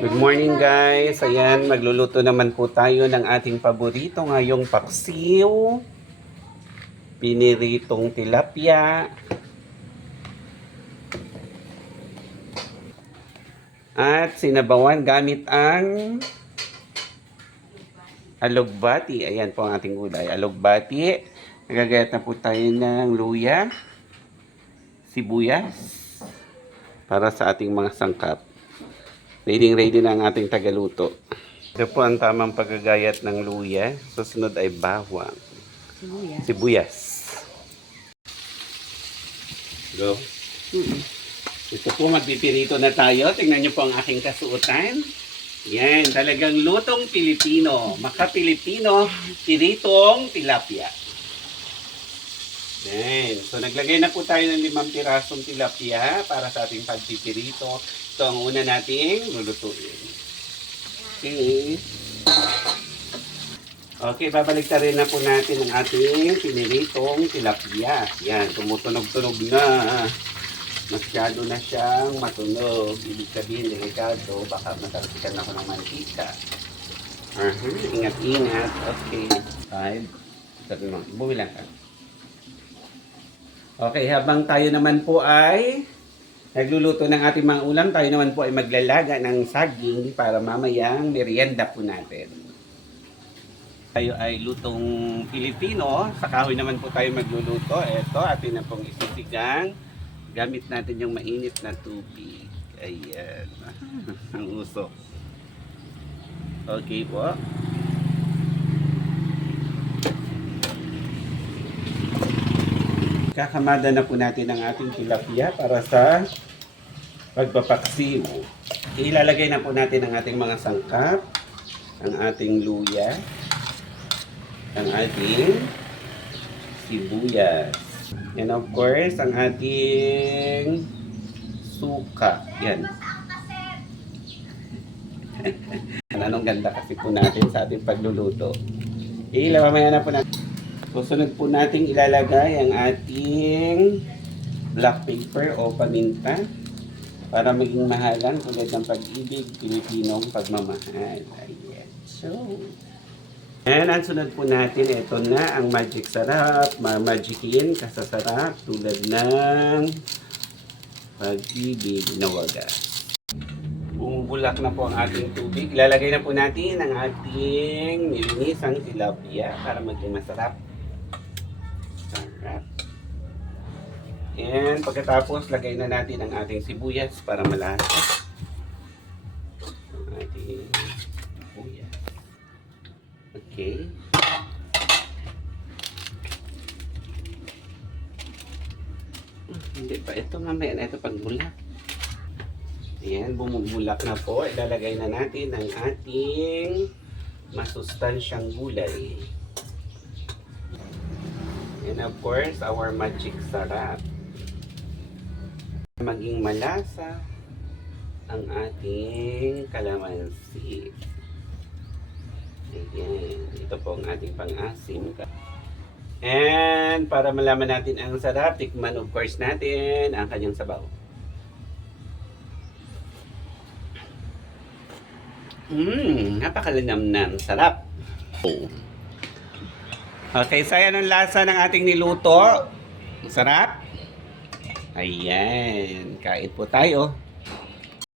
Good morning guys. Ayan, magluluto naman po tayo ng ating paborito ngayong paksiw. Piniritong tilapia. At sinabawan gamit ang alugbati. Ayan po ang ating gulay. Alugbati. Nagagayat na po tayo ng luya, sibuyas para sa ating mga sangkap. Ready na ang ating tagaluto. Ito po ang tamang paggagayat ng luya. Susunod ay bawang. Sibuyas. Go. Ito po, magpipirito na tayo. Tingnan niyo po ang aking kasuotan. Yan, talagang lutong Pilipino. Maka-Pilipino, piritong tilapia. Yan. So, naglagay na po tayo ng 5 pirasong tilapia para sa ating pagpipirito. Ito ang una nating lulutuin. Okay. Okay, babaliktarin na po natin ang ating piniritong tilapia. Yan, tumutunog-tunog na. Masyado na siyang matunog. Ibig sabihin, delikado. Baka matarsikan ako ng mantika. Ingat-ingat. Okay. 5. Sabi mo, bumilang ka. Okay, habang tayo naman po ay nagluluto ng ating mga ulam, tayo naman po ay maglalaga ng saging para mamayang merienda po natin. Tayo ay lutong Pilipino, sa kahoy naman po tayo magluluto. Ito, atin na pong isisigang. Gamit natin yung mainit na tubig. Ayan, ang usok. Okay po. Kakamada na po natin ang ating tilapia para sa pagpapaksiw. Ilalagay na po natin ang ating mga sangkap, ang ating luya, ang ating sibuyas, and of course, ang ating suka. Yan. Anong ganda kasi po natin sa ating pagluluto. Mamaya na po natin. Susunod po natin ilalagay ang ating black pepper o paminta para maging mahalang tulad ng pag-ibig, Pilipinong pagmamahal. Ayan. So, and ang sunod po natin, ito na ang magic sarap, magicin, kasasarap tulad ng pag-ibig na wagas. Bumubulak na po ang ating tubig. Ilalagay na po natin ang ating nilinisang tilapia para maging masarap. Sarap. And pagkatapos, lagay na natin ang ating sibuyas para malasa. Ang ating sibuyas. Okay. Hindi pa. Ito mamaya na ito pagbulak. Ayan, bumubulak na po. Ilalagay na natin ang ating masustansyang gulay. And of course, our magic sarap. Maging malasa ang ating kalamansi. Ayan. Ito po ang ating pang-asim. And para malaman natin ang sarap, tikman of course natin ang kanyang sabaw. Napakalinamnam. Sarap. Okay, so ayan ang lasa ng ating niluto. Sarap. Ayan. Kain po tayo.